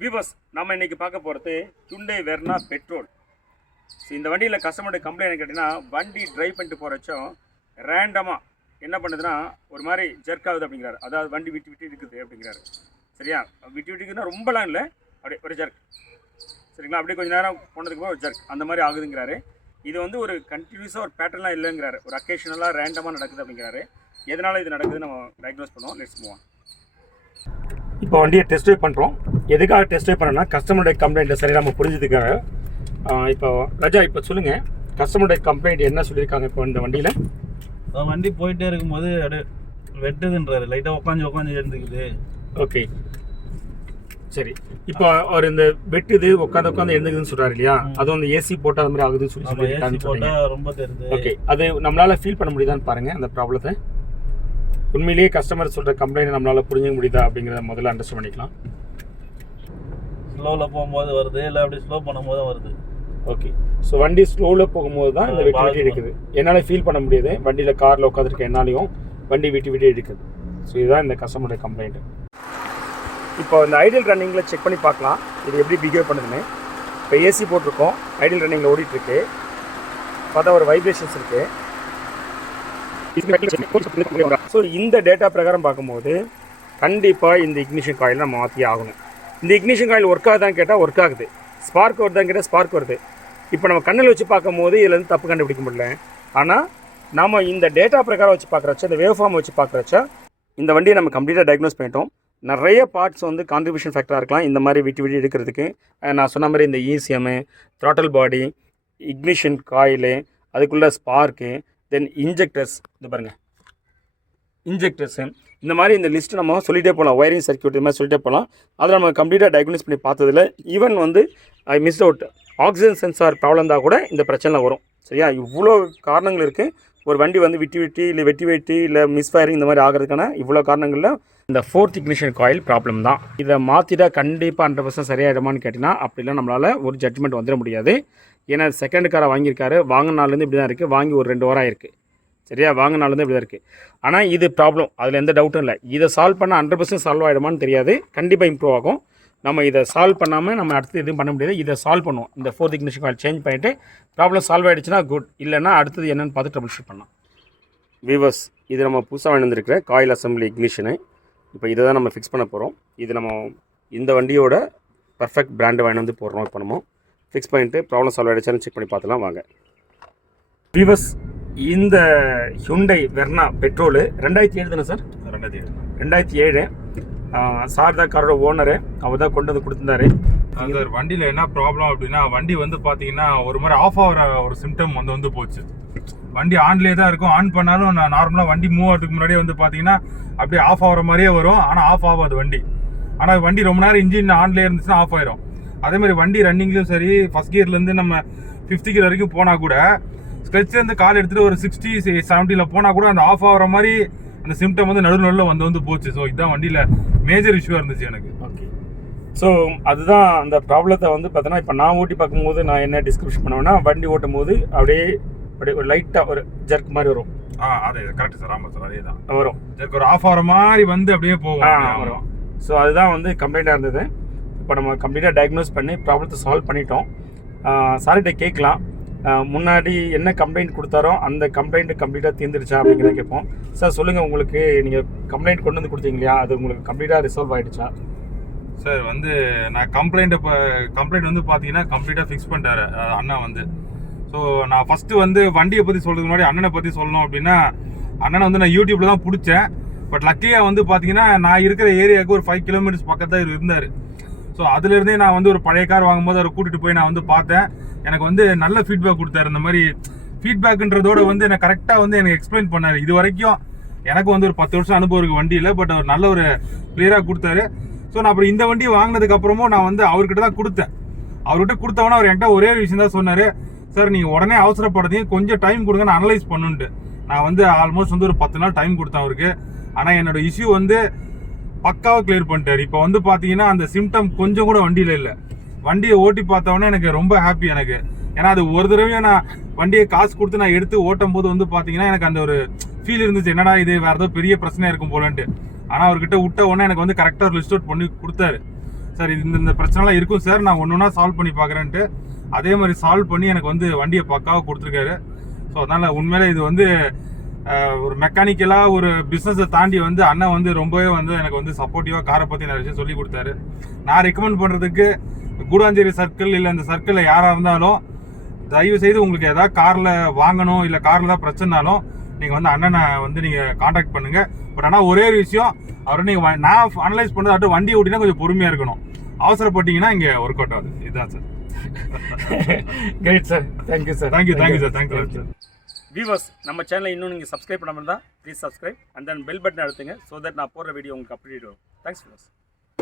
Viewers நம்ம இன்னைக்கு பார்க்க போகிறது CHENNAI Verna பெட்ரோல். ஸோ இந்த வண்டியில் கஸ்டமருடைய கம்ப்ளைண்ட் கேட்டிங்கன்னா வண்டி ட்ரைவ் பண்ணிட்டு போகிறச்சும் ரேண்டமாக என்ன பண்ணுதுன்னா ஒரு மாதிரி ஜெர்க் ஆகுது அப்படிங்கிறாரு. அதாவது வண்டி விட்டு விட்டு இருக்குது அப்படிங்கிறாரு. சரியா, விட்டு விட்டுக்குன்னா ரொம்பலாம் இல்லை, அப்படியே ஒரு ஜெர்க். சரிங்களா, அப்படியே கொஞ்சம் நேரம் போனதுக்கு ஒரு ஜெர்க் அந்த மாதிரி ஆகுதுங்கிறாரு. இது வந்து ஒரு கண்டினியூஸாக ஒரு பேட்டர்லாம் இல்லைங்கிறாரு, ஒரு அக்கேஷனலாக ரேண்டமாக நடக்குது அப்படிங்கிறாரு. எதனால் இது நடக்குது நம்ம டயக்னோஸ் பண்ணுவோம். Let's move on. இப்போ வண்டியை டெஸ்ட் ட்ரைவ் பண்ணுறோம். எதுக்காக டெஸ்ட் ட்ரைவ் பண்ணோம்னா கஸ்டமருடைய கம்ப்ளைண்ட்டை சரி நம்ம புரிஞ்சதுக்காக. இப்போ ரஜா, இப்போ சொல்லுங்கள், கஸ்டமருடைய கம்ப்ளைண்ட் என்ன சொல்லியிருக்காங்க? இப்போ இந்த வண்டியில் வண்டி போயிட்டே இருக்கும்போது அப்படியே வெட்டுதுன்றாரு, லைட்டாக உட்காந்து இருந்துக்குது. ஓகே, சரி. இப்போ அவர் இந்த வெட்டுது உட்காந்து எழுந்துக்குதுன்னு சொல்கிறாரு இல்லையா, அது வந்து ஏசி போட்டால் அது மாதிரி ஆகுதுன்னு சொல்லி ரொம்ப தெரியுது. ஓகே, அது நம்மளால் ஃபீல் பண்ண முடியுதான்னு பாருங்கள். அந்த ப்ராப்ளத்தை உண்மையிலேயே கஸ்டமர் சொல்கிற கம்ப்ளைண்ட் நம்மளால் புரிஞ்சுக்க முடியுதா அப்படிங்கிறத முதல்ல அண்டர்ஸ்டாண்ட் பண்ணிக்கலாம். ஸ்லோவில் போகும்போது வருது, இல்லை அப்படி ஸ்லோ பண்ணும்போது வருது. ஓகே, ஸோ வண்டி ஸ்லோவில் போகும்போது தான் இந்த விட்டு விட்டு இருக்குது. என்னால் ஃபீல் பண்ண முடியுது, வண்டியில் காரில் உட்காந்துருக்க என்னாலையும் வண்டி விட்டு விட்டு இருக்குது. ஸோ இதுதான் இந்த கஸ்டமருடைய கம்ப்ளைண்ட்டு. இப்போ இந்த ஐடியல் ரன்னிங்கில் செக் பண்ணி பார்க்கலாம் இது எப்படி பிஹேவ் பண்ணுதுன்னு. இப்போ ஏசி போட்டிருக்கோம், ஐடியல் ரன்னிங்கில் ஓடிட்டுருக்கு. பார்த்தா ஒரு வைப்ரேஷன்ஸ் இருக்குது. ஸோ இந்த டேட்டா பிரகாரம் பார்க்கும்போது கண்டிப்பாக இந்த இக்னிஷன் காயில் நம்ம மாற்றி ஆகணும். இந்த இக்னிஷன் காயில் ஒர்க் ஆகுதான்னு கேட்டால் ஒர்க் ஆகுது, ஸ்பார்க் வருதான்னு கேட்டால் ஸ்பார்க் வருது. இப்போ நம்ம கண்ணில் வச்சு பார்க்கும்போது இதுலேருந்து தப்பு கண்டுபிடிக்க முடியல. ஆனால் நம்ம இந்த டேட்டா பிரகாரம் வச்சு பார்க்குறச்ச, இந்த வேவ் ஃபார்ம் வச்சு பார்க்குறச்ச இந்த வண்டியை நம்ம கம்ப்ளீட்டாக டயக்னோஸ் பண்ணிட்டோம். நிறைய பார்ட்ஸ் வந்து கான்ட்ரிபியூஷன் ஃபேக்டராக இருக்கலாம் இந்த மாதிரி விட்டு விட்டு எடுக்கிறதுக்கு. நான் சொன்ன மாதிரி இந்த ECM, த்ராட்டல் பாடி, இக்னிஷன் காயிலு, அதுக்குள்ளே ஸ்பார்க்கு, தென் இன்ஜெக்டர்ஸ், இது பாருங்கள் இன்ஜெக்டர்ஸு, இந்த மாதிரி இந்த லிஸ்ட்டு நம்ம சொல்லிகிட்டே போகலாம். ஒயரிங் சர்க்யூட் இது மாதிரி சொல்லிட்டே போகலாம். அதில் நம்ம கம்ப்ளீட்டாக டயக்னோஸ் பண்ணி பார்த்ததில் ஈவன் வந்து I miss out oxygen sensor problem தான் கூட இந்த பிரச்சனை வரும். சரியா, இவ்வளோ காரணங்கள் இருக்குது. ஒரு வண்டி வந்து விட்டு விட்டு இல்லை வெட்டி வெட்டி இல்லை மிஸ்ஃபயரிங் இந்த மாதிரி ஆகிறதுக்கான இவ்வளோ காரணங்களில் இந்த 4th இக்னிஷன் காயில் ப்ராப்ளம் தான். இதை மாற்றிட்டா கண்டிப்பாக 100% சரியாயிடுமான்னு கேட்டிங்கன்னா அப்படிலாம் நம்மளால் ஒரு ஜட்ஜ்மெண்ட் வந்துட முடியாது. ஏன்னா செகண்ட் காரை வாங்கியிருக்காரு, வாங்கினாலேருந்து இப்படி தான் இருக்குது, வாங்கி ஒரு 2 வாரம் ஆயிருக்கு. சரியா, வாங்கினாலேருந்து இப்படி தான் இருக்குது. ஆனால் இது ப்ராப்ளம், அதில் எந்த டவுட்டும் இல்லை. இதை சால்வ் பண்ணால் 100% சால்வ் ஆகிடுமான்னு தெரியாது, கண்டிப்பாக இம்ப்ரூவ் ஆகும். நம்ம இதை சால்வ் பண்ணாமல் நம்ம அடுத்து எதுவும் பண்ண முடியாது. இதை சால்வ் பண்ணுவோம். இந்த 4th இக்னிஷன் காயில் சேஞ்ச் பண்ணிவிட்டு ப்ராப்ளம் சால்வ் ஆகிடுச்சுன்னா குட், இல்லைன்னா அடுத்தது என்னென்னு பார்த்து ட்ரபிள் ஷூட் பண்ணலாம். வியூவர்ஸ், இது நம்ம புதுசாக வாங்கி வந்துருக்கிற காயில் அசம்பிளி இக்னிஷனு. இப்போ இதை தான் நம்ம ஃபிக்ஸ் பண்ண போகிறோம். இது நம்ம இந்த வண்டியோட பர்ஃபெக்ட் பிராண்டு வாங்கி வந்து போடுறோம். இப்போ நம்ம ஃபிக்ஸ் பண்ணிவிட்டு ப்ராப்ளம் சால்வ் ஆகிடுச்சான்னு செக் பண்ணி பார்த்துலாம் வாங்க. வியூவர்ஸ், இந்த CHENNAI Verna பெட்ரோலு 2007 தானே சார்? 2007. சார் தான் காரோட ஓனரு, அவர் தான் கொண்டு வந்து கொடுத்துருந்தாரு. சார் வண்டியில் என்ன ப்ராப்ளம் அப்படின்னா, வண்டி வந்து பார்த்தீங்கன்னா ஒரு மாதிரி ஆஃப் ஆகிற ஒரு சிம்டம் வந்து போச்சு. வண்டி ஆன்லேயே தான் இருக்கும், ஆன் பண்ணாலும் நான் நார்மலாக வண்டி மூவ் ஆகிறதுக்கு முன்னாடியே வந்து பார்த்தீங்கன்னா அப்படியே ஆஃப் ஆகிற மாதிரியே வரும். ஆனால் ஆஃப் ஆகாது வண்டி. ஆனால் வண்டி ரொம்ப நேரம் இன்ஜின் ஆன்லேயே இருந்துச்சுன்னா ஆஃப் ஆயிரும். அதேமாதிரி வண்டி ரன்னிங்லேயும் சரி, ஃபஸ்ட் கியர்லேருந்து நம்ம 5th கியர் வரைக்கும் போனால் கூட ஸ்க்ரெட்ச்லேருந்து கால் எடுத்துகிட்டு ஒரு 60-70 போனால் கூட அந்த ஆஃப் ஆகிற மாதிரி அந்த சிம்டம் வந்து நடுவில் வந்து போச்சு. ஸோ இதுதான் வண்டியில் மேஜர் இஷ்யூவாக இருந்துச்சு எனக்கு. ஓகே, ஸோ அதுதான் அந்த ப்ராப்ளத்தை வந்து பார்த்தோன்னா இப்போ நான் ஓட்டி பார்க்கும்போது நான் என்ன டிஸ்கிரிப்ஷன் பண்ணுவேன்னா, வண்டி ஓட்டும் போது அப்படியே ஒரு லைட்டாக ஒரு ஜர்க் மாதிரி வரும். அதே கரெக்ட் சார். ஆமாம் சார், அதே தான் வரும். ஜர்க் ஒரு ஆஃப் ஆகிற மாதிரி வந்து அப்படியே போகும் வரும். ஸோ அதுதான் வந்து கம்ப்ளைண்ட்டாக இருந்தது. இப்போ நம்ம கம்ப்ளீட்டாக டயக்னோஸ் பண்ணி ப்ராப்ளத்தை சால்வ் பண்ணிட்டோம். சார்கிட்ட கேட்கலாம், முன்னாடி என்ன கம்ப்ளைண்ட் கொடுத்தாரோ அந்த கம்ப்ளைண்ட்டு கம்ப்ளீட்டாக தீர்ந்துருச்சா அப்படிங்கிறத கேட்போம். சார் சொல்லுங்கள், உங்களுக்கு நீங்கள் கம்ப்ளைண்ட் கொண்டு வந்து கொடுத்தீங்க இல்லையா, அது உங்களுக்கு கம்ப்ளீட்டாக ரிசால்வ் ஆகிடுச்சா? சார் வந்து நான் கம்ப்ளைண்ட் வந்து பார்த்தீங்கன்னா கம்ப்ளீட்டாக ஃபிக்ஸ் பண்ணிட்டாரு அண்ணா வந்து. ஸோ நான் ஃபஸ்ட்டு வந்து வண்டியை பற்றி சொல்கிறதுக்கு முன்னாடி அண்ணனை பற்றி சொல்லணும் அப்படின்னா, அண்ணனை வந்து நான் யூடியூப்பில் தான் பிடிச்சேன். பட் லக்கியாக வந்து பார்த்தீங்கன்னா நான் இருக்கிற ஏரியாவுக்கு ஒரு 5 கிலோமீட்டர்ஸ் பக்கத்தில் இருந்தார். ஸோ அதுலேருந்தே நான் வந்து ஒரு பழைய கார் வாங்கும்போது அவரை கூட்டிகிட்டு போய் நான் வந்து பார்த்தேன். எனக்கு வந்து நல்ல ஃபீட்பேக் கொடுத்தாரு. இந்த மாதிரி ஃபீட்பேக்குன்றதோட வந்து எனக்கு கரெக்டாக வந்து எனக்கு எக்ஸ்பிளைன் பண்ணார். இது வரைக்கும் எனக்கு வந்து ஒரு 10 வருஷம் அனுபவம் இருக்குது வண்டியில், பட் அவர் நல்ல ஒரு கிளியராக கொடுத்தாரு. ஸோ நான் அப்புறம் இந்த வண்டியை வாங்கினதுக்கப்புறமும் நான் வந்து அவர்கிட்ட தான் கொடுத்தேன். அவர்கிட்ட கொடுத்தவொன்னே அவர் என்கிட்ட ஒரே ஒரு விஷயம் தான் சொன்னார், சார் நீங்கள் உடனே அவசரப்படுறீங்க, கொஞ்சம் டைம் கொடுங்க, நான் அனலைஸ் பண்ணுன்ட்டு. நான் வந்து ஆல்மோஸ்ட் வந்து ஒரு 10 நாள் டைம் கொடுத்தேன் அவருக்கு. ஆனால் என்னோட இஷ்யூ வந்து பக்காவாக கிளியர் பண்ணிட்டார். இப்போ வந்து பார்த்தீங்கன்னா அந்த சிம்டம் கொஞ்சம் கூட வண்டியில் இல்லை. வண்டியை ஓட்டி பார்த்தவொடனே எனக்கு ரொம்ப ஹாப்பி எனக்கு. ஏன்னா அது ஒரு தடவையும் நான் வண்டியை காசு கொடுத்து நான் எடுத்து ஓட்டும் போது வந்து பார்த்தீங்கன்னா எனக்கு அந்த ஒரு ஃபீல் இருந்துச்சு, என்னடா இது வேறு ஏதோ பெரிய பிரச்சனையாக இருக்கும் போலன்ட்டு. ஆனால் அவர்கிட்ட விட்ட உடனே எனக்கு வந்து கரெக்டாக ஒரு லிஸ்ட் அவுட் பண்ணி கொடுத்தாரு. சார் இந்த பிரச்சனைலாம் இருக்கும் சார், நான் ஒன்று ஒன்றா சால்வ் பண்ணி பார்க்குறேன்ட்டு அதே மாதிரி சால்வ் பண்ணி எனக்கு வந்து வண்டியை பக்காவாக கொடுத்துருக்காரு. ஸோ அதனால் உண்மையிலே இது வந்து ஒரு மெக்கானிக்கலாக ஒரு பிஸ்னஸை தாண்டி வந்து அண்ணன் வந்து ரொம்பவே வந்து எனக்கு வந்து சப்போர்ட்டிவாக காரை பற்றி நிறைய விஷயம் சொல்லி கொடுத்தாரு. நான் ரெக்கமெண்ட் பண்ணுறதுக்கு கூடாஞ்சேரி சர்க்கிள் இல்லை இந்த சர்க்கிளில் யாராக இருந்தாலும் தயவு செய்து உங்களுக்கு ஏதாவது காரில் வாங்கணும் இல்லை காரில் தான் பிரச்சனைனாலும் நீங்கள் வந்து அண்ணனை வந்து நீங்கள் காண்டாக்ட் பண்ணுங்கள். பட் ஆனால் ஒரே ஒரு விஷயம், அவரை நீங்கள் நான் அனலைஸ் பண்ணுறது வண்டி ஓட்டினா கொஞ்சம் பொறுமையாக இருக்கணும். அவசரப்பட்டீங்கன்னா இங்கே ஒர்க் அவுட் ஆகுது. இதுதான் sir. Great sir, thank you sir. Thank you sir, thank you sir. Viewers, நம்ம சேனலை இன்னும் நீங்கள் சப்ஸ்கிரைப் பண்ணாமல் இருந்தால் please subscribe and then bell button அழுத்துங்க. ஸோ தட் நான் போடுற வீடியோ உங்களுக்கு அப்டேட் வரும். Thanks for